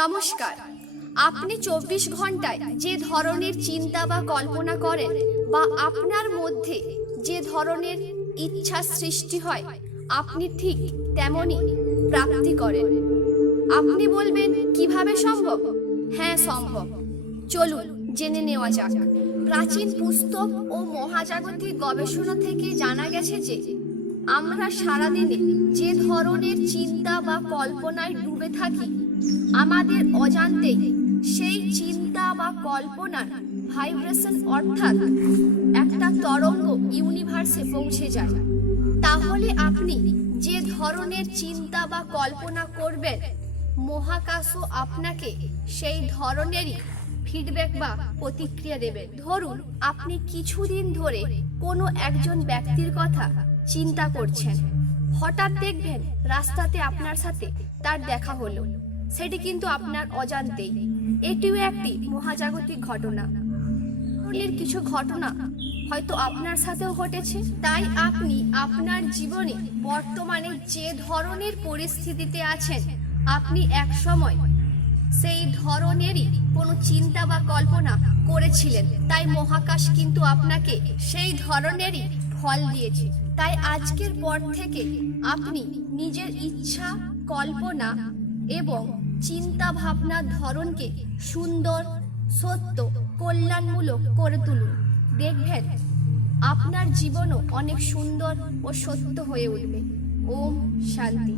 নমস্কার। আপনি 24 ঘন্টায় যে ধরনের চিন্তা বা কল্পনা করেন বা আপনার মধ্যে যে ধরনের ইচ্ছা সৃষ্টি হয়, আপনি ঠিক তেমনই প্রাপ্তি করেন। আপনি বলবেন কিভাবে সম্ভব? হ্যাঁ, সম্ভব। চলুন জেনে নেওয়া যাক। প্রাচীন পুস্তক ও মহাজাগতিক গবেষণা থেকে জানা গেছে যে আমরা সারাদিনে যে ধরনের চিন্তা বা কল্পনায় ডুবে থাকি, আমাদের অজান্তেই সেই চিন্তা বা কল্পনার ভাইব্রেশন অর্থাৎ একটা তরঙ্গ ইউনিভার্সে পৌঁছে যায়। তাহলে আপনি যে ধরনের চিন্তা বা কল্পনা করবেন, মহাকাশও আপনাকে সেই ধরনেরই ফিডব্যাক বা প্রতিক্রিয়া দেবে। ধরুন আপনি কিছুদিন ধরে কোনো একজন ব্যক্তির কথা চিন্তা করছেন, হঠাৎ দেখবেন রাস্তাতে আপনার সাথে তার দেখা হলো। সেটি কিন্তু আপনার অজান্তেই। এটিও একটি মহাজাগতিক ঘটনা। এর কিছু ঘটনা হয়তো আপনার সাথেও ঘটেছে। তাই আপনি আপনার জীবনে বর্তমানে যে ধরনের পরিস্থিতিতে আছেন, আপনি এক সময় সেই ধরনেরই কোনো চিন্তা বা কল্পনা করেছিলেন। তাই মহাকাশ কিন্তু আপনাকে সেই ধরনেরই ফল দিয়েছে। তাই আজকের পর থেকে আপনি নিজের ইচ্ছা, কল্পনা এবং চিন্তা ভাবনার ধরনকে সুন্দর, সত্য, কল্যাণমূলক করে তুলুন। দেখবেন আপনার জীবনও অনেক সুন্দর ও সত্য হয়ে উঠবে। ওম শান্তি।